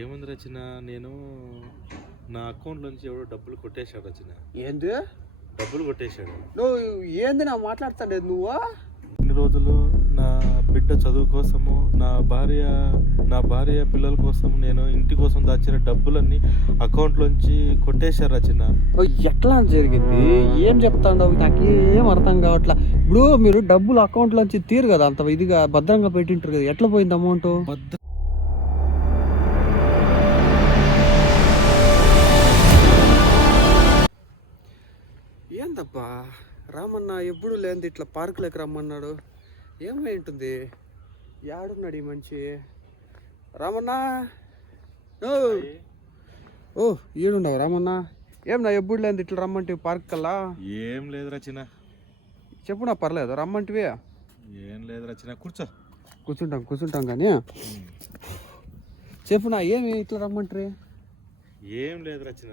ఏముంది రచన, నేను నా అకౌంట్లోంచి ఎవడో డబ్బులు కొట్టేశాడు రచన. ఏంది డబ్బులు కొట్టేశాడు. నువ్వు ఏంది నా మాట్లాడుతాండేది నువ్వు? ఇన్ని రోజులు నా బిడ్డ చదువు కోసము, నా భార్య పిల్లల కోసం, నేను ఇంటి కోసం దాచిన డబ్బులన్నీ అకౌంట్లోంచి కొట్టేశారు రచన. ఎట్లా జరిగింది? ఏం చెప్తాండవు? నాకు ఏం అర్థం కావట్లా. ఇప్పుడు మీరు డబ్బులు అకౌంట్లోంచి తీరు కదా, అంత ఇదిగా భద్రంగా పెట్టింటారు కదా, ఎట్లా పోయింది అమౌంట్? ఏందబ్బా రామన్న ఎప్పుడు లేనిది ఇట్లా పార్కులోకి రమ్మన్నాడు? ఏమై ఉంటుంది? యాడున్నాడు ఈ మనిషి? రామన్న, ఓ ఈడున్నావు రామన్న? ఏం నా ఎప్పుడు లేనిది ఇట్లా రమ్మంటివి పార్క్ కల్లా? ఏం లేదు రచన. చెప్పు నా, పర్లేదు రమ్మంటివి. ఏం లేదు రచన, కూర్చుంటాం కానీ చెప్పు నా, ఏమి ఇట్లా రమ్మంటారు? ఏం లేదు రచన.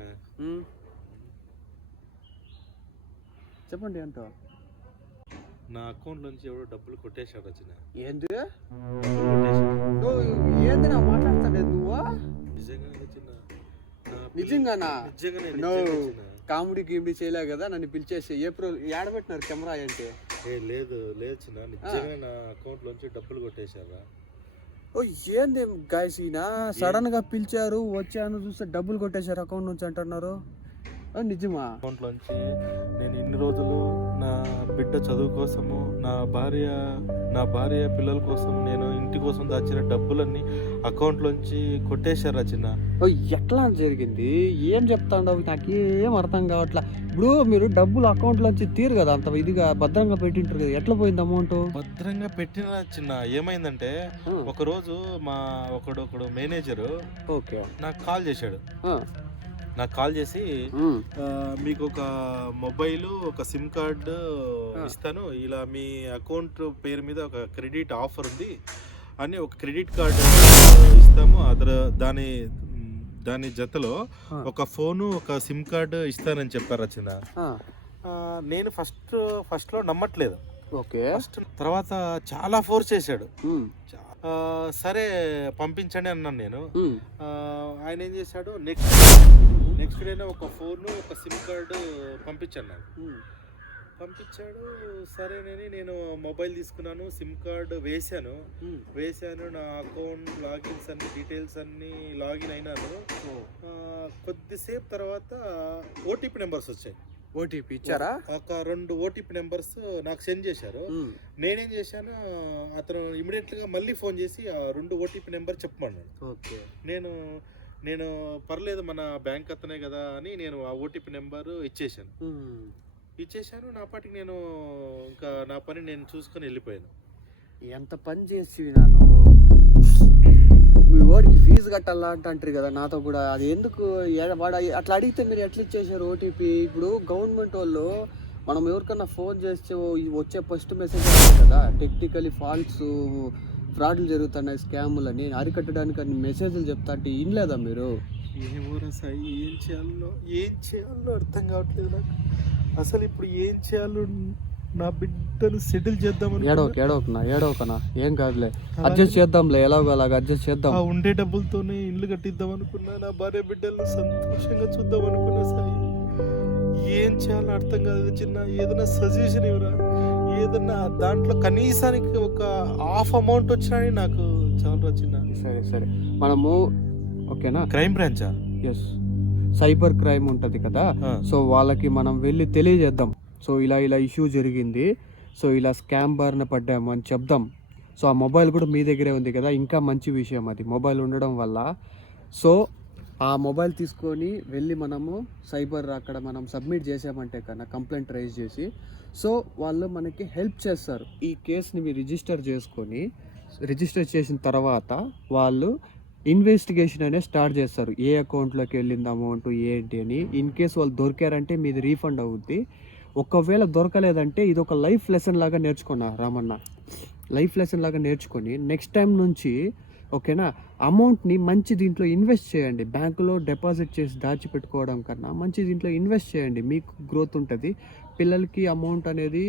చెప్పండి ఏంటో. నా అకౌంట్లోంచి ఎవడో డబ్బులు కొట్టేశాడు రచన. ఏంది నువ్వు ఏంది నా మాట్లాడుతాండేది నువ్వు? నిజంగానా? కామెడీ గీమిడీ చేయలే కదా నన్ను పిలిచేసి? ఏప్రిల్ ఏడబెట్టినారు కెమెరా అంటే? లేదు చిన్న, నిజంగా నా అకౌంట్లోంచి డబ్బులు కొట్టేశారా? ఓ ఏంది గాయస్, ఈయన సడన్ గా పిలిచారు, వచ్చాను, చూస్తే డబ్బులు కొట్టేశారు అకౌంట్ నుంచి అంటున్నారు. నిజమా? అకౌంట్లోంచి నేను ఇన్ని రోజులు నా బిడ్డ చదువు కోసము, నా భార్య పిల్లల కోసం, నేను ఇంటి కోసం దాచిన డబ్బులన్నీ అకౌంట్లోంచి కొట్టేశారు రచన. ఎట్లా జరిగింది? ఏం చెప్తాండవు? నాకు ఏం అర్థం కావట్లా. ఇప్పుడు మీరు డబ్బులు అకౌంట్లోంచి తీరు కదా, అంత ఇదిగా భద్రంగా పెట్టింటారు కదా, ఎట్లా పోయింది అమౌంట్? భద్రంగా పెట్టిన చిన్న, ఏమైందంటే ఒకరోజు మా ఒకడు మేనేజరు నాకు కాల్ చేశాడు. నాకు కాల్ చేసి, మీకు ఒక మొబైల్, ఒక సిమ్ కార్డు ఇస్తాను, ఇలా మీ అకౌంట్ పేరు మీద ఒక క్రెడిట్ ఆఫర్ ఉంది అని, ఒక క్రెడిట్ కార్డు ఇస్తాము, దాని జతలో ఒక ఫోను, ఒక సిమ్ కార్డు ఇస్తానని చెప్పారు రచన. నేను ఫస్ట్ లో నమ్మట్లేదు. తర్వాత చాలా ఫోర్స్ చేశాడు. సరే పంపించండి అన్నాను నేను. ఆయన ఏం చేశాడు, నెక్స్ట్ డేనే ఒక ఫోను, ఒక సిమ్ కార్డు పంపించాడు. సరేనని నేను మొబైల్ తీసుకున్నాను, సిమ్ కార్డు వేశాను. నా అకౌంట్ లాగిన్స్ అన్ని, డీటెయిల్స్ అన్ని లాగిన్ అయినాను. కొద్దిసేపు తర్వాత ఓటీపీ నెంబర్స్ వచ్చాయి. ఓటీపీ ఇచ్చారా? ఒక 2 ఓటీపీ నెంబర్స్ నాకు సెండ్ చేశారు. నేనేం చేశాను, అతను ఇమీడియట్ గా మళ్ళీ ఫోన్ చేసి ఆ 2 ఓటీపీ నెంబర్ చెప్పమన్నాడు. నేను పర్లేదు, మన బ్యాంక్ అతనే కదా అని నేను ఆ ఓటీపీ నెంబర్ ఇచ్చేసాను. నా పాటికి నేను ఇంకా నా పని నేను చూసుకొని వెళ్ళిపోయాను. ఎంత పని చేసి మీ వాడికి ఫీజు కట్టాలా అంటారు కదా నాతో కూడా. అది ఎందుకు వాడు అట్లా అడిగితే మీరు ఎట్లా ఇచ్చేసారు ఓటీపీ? ఇప్పుడు గవర్నమెంట్ వాళ్ళు మనం ఎవరికన్నా ఫోన్ చేస్తే వచ్చే ఫస్ట్ మెసేజ్ కదా, టెక్నికలీ ఫాల్ట్స్, ఫ్రాడ్లు జరుగుతున్నాయి, స్కాములని అరికట్టడానికి అన్ని మెసేజ్లు చెప్తా అంటే ఇన్లేదా మీరు? ఏమోరా సాయి, ఏం చేయాలో అర్థం కావట్లేదు నాకు. అసలు ఇప్పుడు ఏం చేయాలో, నా బిడ్డను సెటిల్ చేద్దామని. ఏడవకనా, ఏం కాదులే, అడ్జస్ట్ చేద్దాంలే, ఎలాగో అలాగ అడ్జస్ట్ చేద్దాం. ఉండే డబ్బులతోనే ఇల్లు కట్టిద్దాం అనుకున్నా, నా భార్య బిడ్డలను సంతోషంగా చూద్దాం అనుకున్నా సాయి. ఏం చేయాలో అర్థం కాదు చిన్న, ఏదైనా సజెషన్ ఇవ్వరా? ఏదన్నా దాంట్లో కనీసానికి ఒక హాఫ్ అమౌంట్ వచ్చినా నాకు చాలా చిన్న. సరే మనము ఓకేనా, క్రైమ్ బ్రాంచా? ఎస్, సైబర్ క్రైమ్ ఉంటుంది కదా, సో వాళ్ళకి మనం వెళ్ళి తెలియజేద్దాం. సో ఇలా ఇష్యూ జరిగింది, సో ఇలా స్కామ్ బారిన పడ్డాము అని చెప్దాం. సో ఆ మొబైల్ కూడా మీ దగ్గరే ఉంది కదా, ఇంకా మంచి విషయం అది, మొబైల్ ఉండడం వల్ల. సో ఆ మొబైల్ తీసుకొని వెళ్ళి మనము సైబర్ అక్కడ మనం సబ్మిట్ చేసామంటే కన్నా, కంప్లైంట్ రైజ్ చేసి, సో వాళ్ళు మనకి హెల్ప్ చేస్తారు. ఈ కేసుని మీరు రిజిస్టర్ చేసిన తర్వాత వాళ్ళు ఇన్వెస్టిగేషన్ అనేది స్టార్ట్ చేస్తారు. ఏ అకౌంట్లోకి వెళ్ళింది అమౌంట్ ఏంటి అని. ఇన్ కేసు వాళ్ళు దొరికారంటే మీది రీఫండ్ అవుద్ది. ఒకవేళ దొరకలేదంటే ఇది ఒక లైఫ్ లెసన్ లాగా నేర్చుకున్నా రామన్న, లైఫ్ లెసన్ లాగా నేర్చుకొని నెక్స్ట్ టైం నుంచి ఓకేనా, అమౌంట్ని మంచి దీంట్లో ఇన్వెస్ట్ చేయండి. బ్యాంకులో డిపాజిట్ చేసి దాచిపెట్టుకోవడం కన్నా మంచి దీంట్లో ఇన్వెస్ట్ చేయండి, మీకు గ్రోత్ ఉంటుంది. పిల్లలకి అమౌంట్ అనేది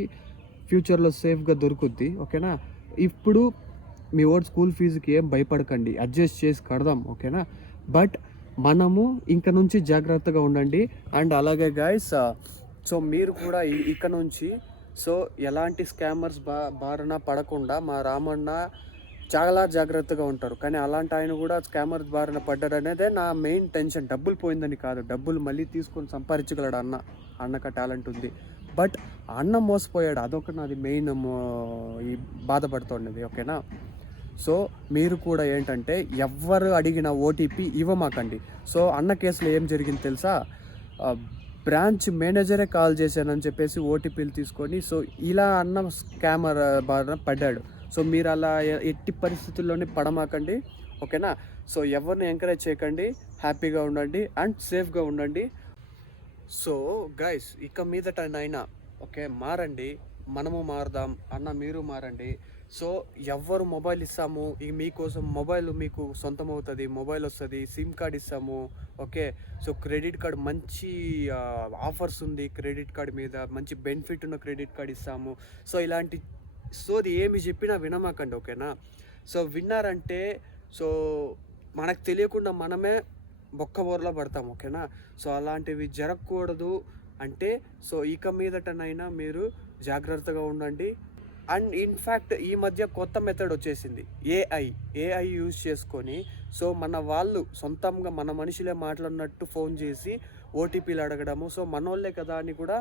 ఫ్యూచర్లో సేఫ్గా దొరుకుద్ది. ఓకేనా, ఇప్పుడు మీ వాడు స్కూల్ ఫీజుకి ఏం భయపడకండి, అడ్జస్ట్ చేసి కడదాం. ఓకేనా, బట్ మనము ఇంక నుంచి జాగ్రత్తగా ఉండండి. అండ్ అలాగే గాయస్, సో మీరు కూడా ఇక నుంచి సో ఎలాంటి స్కామర్స్ బారిన పడకుండా మా రామన్న చాలా జాగ్రత్తగా ఉంటారు. కానీ అలాంటి ఆయన కూడా స్కామర్స్ బారిన పడ్డాడు అనేదే నా మెయిన్ టెన్షన్. డబ్బులు పోయిందని కాదు, డబ్బులు మళ్ళీ తీసుకొని సంపాదించగలడు అన్నక టాలెంట్ ఉంది. బట్ అన్న మోసపోయాడు, అదొక నాది మెయిన్ ఈ బాధపడుతున్నది. ఓకేనా? సో మీరు కూడా ఏంటంటే ఎవరు అడిగిన ఓటీపీ ఇవ్వమాకండి. సో అన్న కేసులో ఏం జరిగింది తెలుసా? బ్రాంచ్ మేనేజరే కాల్ చేశానని చెప్పేసి ఓటీపీలు తీసుకొని సో ఇలా అన్న స్కామర్ బారిన పడ్డాడు. సో మీరు అలా ఎట్టి పరిస్థితుల్లోనే పడమాకండి. ఓకేనా? సో ఎవరిని ఎంకరేజ్ చేయకండి, హ్యాపీగా ఉండండి అండ్ సేఫ్గా ఉండండి. సో గైస్, ఇక మీదటనైనా ఓకే మారండి, మనము మారుదాం అన్న, మీరు మారండి. సో ఎవరు మొబైల్ ఇస్తాము మీకోసం, మొబైల్ మీకు సొంతం అవుతుంది, మొబైల్ వస్తుంది, సిమ్ కార్డ్ ఇస్తాము. ఓకే, సో క్రెడిట్ కార్డ్ మంచి ఆఫర్స్ ఉంది, క్రెడిట్ కార్డ్ మీద మంచి బెనిఫిట్ ఉన్న క్రెడిట్ కార్డ్ ఇస్తాము. సో ఇలాంటి సోది ఏమి చెప్పినా వినమాకండి. ఓకేనా? సో విన్నారంటే సో మనకు తెలియకుండా మనమే బొక్కబోర్లో పడతాం. ఓకేనా? సో అలాంటివి జరగకూడదు అంటే సో ఇక మీదటనైనా మీరు జాగ్రత్తగా ఉండండి. అండ్ ఇన్ఫ్యాక్ట్ ఈ మధ్య కొత్త మెథడ్ వచ్చేసింది, ఏఐ యూజ్ చేసుకొని సో మన వాళ్ళు సొంతంగా మన మనుషులే మాట్లాడినట్టు ఫోన్ చేసి ఓటీపీలు అడగడము. సో మనోళ్ళే కదా అని కూడా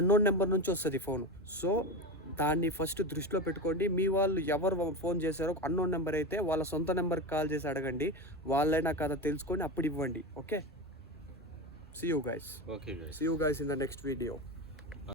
అన్నోన్ నెంబర్ నుంచి వస్తుంది ఫోను. సో దాన్ని ఫస్ట్ దృష్టిలో పెట్టుకోండి. మీ వాళ్ళు ఎవరు ఫోన్ చేశారో అన్నోన్ నెంబర్ అయితే వాళ్ళ సొంత నెంబర్కి కాల్ చేసి అడగండి, వాళ్ళైనా కదా తెలుసుకొని అప్పుడు ఇవ్వండి. Okay, see you guys in the next video.